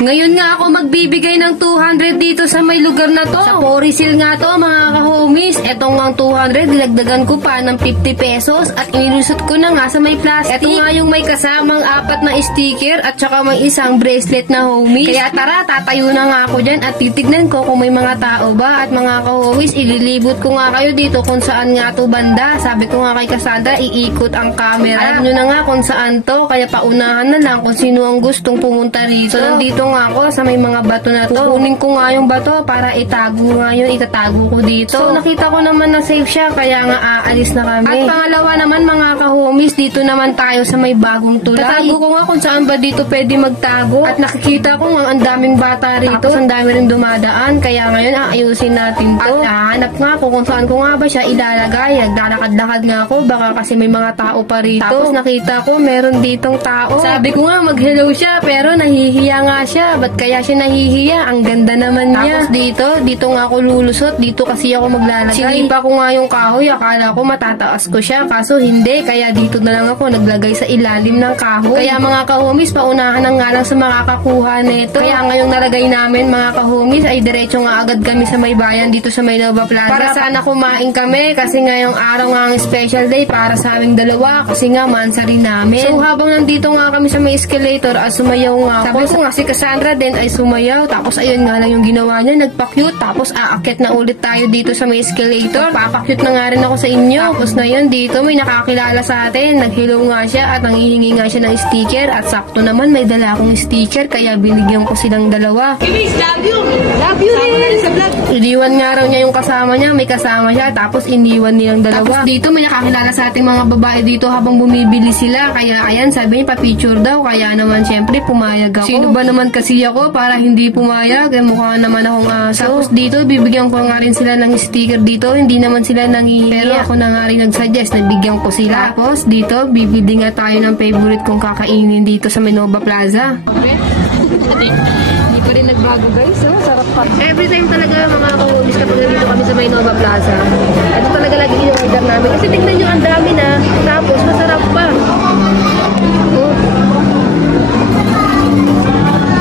Ngayon nga ako magbibigay ng 200 dito sa may lugar na to. Sa Porisil nga to mga ka-homies. Etong nga 200, dilagdagan ko pa ng 50 pesos at inilusot ko na nga sa may plastic. Eto nga yung may kasamang 4 na sticker at saka may isang bracelet na homies. Kaya tara, tatayo na nga ako dyan at titignan ko kung may mga tao ba. At mga ka-homies, ililibot ko nga kayo dito kung saan nga to banda. Sabi ko nga kay Cassandra, iikot ang camera. Alam nyo na nga kung saan to, kaya paunahan na lang kung sino ang gustong pumunta rito. So, nandito nga ako sa may mga bato na to. Kukunin ko nga yung bato para itago nga yun, itatago ko dito. So, nakita ko naman na safe siya, kaya nga aalis na kami. At pangalawa naman mga ka-homies, dito naman tayo sa may bagong tulay. Tatago ko nga kung saan ba dito pwede magtago. At nakikita ko nga ang daming bata rito. Tapos ang dami rin dumadaan, kaya ngayon aayusin natin to. At hanap nga ko kung saan ko nga ba siya ilalagay. Naglalakad-lakad nga ako, baka kasi may mga tao pa rito. Tapos nakita ko meron ditong tao. Sabi ko nga mag-hello siya, pero nahihiya nga siya. Ba't kaya siya nahihiya? Ang ganda naman niya. Tapos dito nga ako lulusot. Dito kasi ako maglalagay. Sinipa ko nga yung kahoy. Akala ko matataas ko siya. Kaso hindi. Kaya dito na lang ako naglagay sa ilalim ng kahoy. Kaya mga ka-homies, paunahan na nga lang sa makakakuha nito. Kaya ngayong nalagay namin mga ka-homies ay diretso nga agad kami sa may bayan dito sa may Nova Plaza. Para sana kumain kami kasi ngayong araw nga ang special day para sa aming dalawa kasi nga mansa rin namin. So habang nandito nga kami sa may escalator at sumayaw nga ako. Sabi ko nga si Cassandra din ay sumayaw. Tapos ayun nga lang yung ginawa niya, nagpa-cute. Tapos aakyat na ulit tayo dito sa may escalator. Papakyut na nga rin ako sa inyo. Tapos ngayon dito may nakakilala sa atin. Nag-hello nga siya at nangihingi nga siya ng sticker. At sakto naman may dala akong sticker kaya binigyan ko silang dalawa. Kimis, love you! Love you rin! Iniwan nga raw niya yung kasama niya. May kasama siya. Tapos iniwan nilang dalawa. Tapos dito may nakakilala sa ating mga babae dito habang bumibili sila. Kaya ayan, sabi niya pa-picture daw. Kaya naman syempre pumayag ako. Sino ba naman kasi ako para hindi pumayag? Eh, mukha naman akong aso. Tapos dito bibigyan ko nga rin sila ng sticker dito. Hindi naman sila nangihingi. Pero ako na nga rin nag-suggest. Nabigyan ko sila. Tapos dito bibili nga tayo ng favorite kong kakainin dito sa Nova Plaza. Okay? Hindi pa rin nagbago guys. Oh, sarap pa. Every time talaga mga ka-homies kapag nandito kami sa Nova Plaza. Ito talaga lagi in-order namin. Kasi tignan nyo ang dami na. Tapos masarap pa. Oh.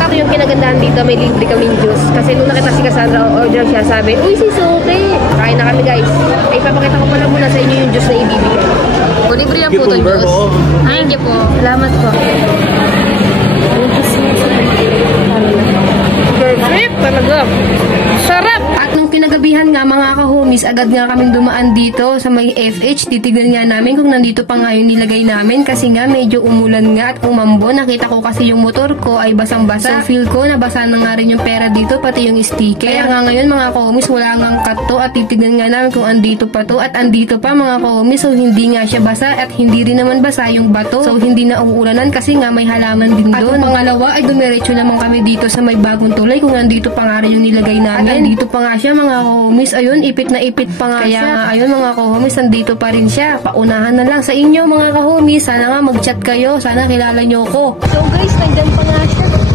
Ako yung kinagandaan dito, may libre kaming juice. Kasi nung nakita si Cassandra order siya, sabi, uy si Sophie. Kain na kami guys. Ay papakita ko pala muna sa inyo yung juice na ibibigay. O libre yan po itong juice. Thank you po. Salamat po. Perfect talaga. Sarap! At nung kinagabihan nga mga ka-homies, agad nga kaming dumaan dito sa may FH. Titignan nga namin kung nandito pa nga yung nilagay namin kasi nga medyo umulan nga at umambo. Nakita ko kasi yung motor ko ay basang-basa. So feel ko nabasa na nga rin yung pera dito pati yung sticker. Kaya nga ngayon mga ka-homies wala nga cut to at titignan nga namin kung andito pa to at andito pa mga ka-homies. So hindi nga siya basa at hindi rin naman basa yung bato. So hindi na umuulanan kasi nga may halaman din doon. At pangalawa ay dumiretso naman kami dito sa may bagong tulay kung andito pa nga rin yung nilagay namin. At andito pa nga siya mga ka-homies. Ayun, ipit na ipit pa nga kaya siya. Ayun mga ka-homies, andito pa rin siya. Paunahan na lang sa inyo mga ka-homies. Sana nga mag-chat kayo. Sana kilala nyo ko. So guys, nandyan pa nga siya.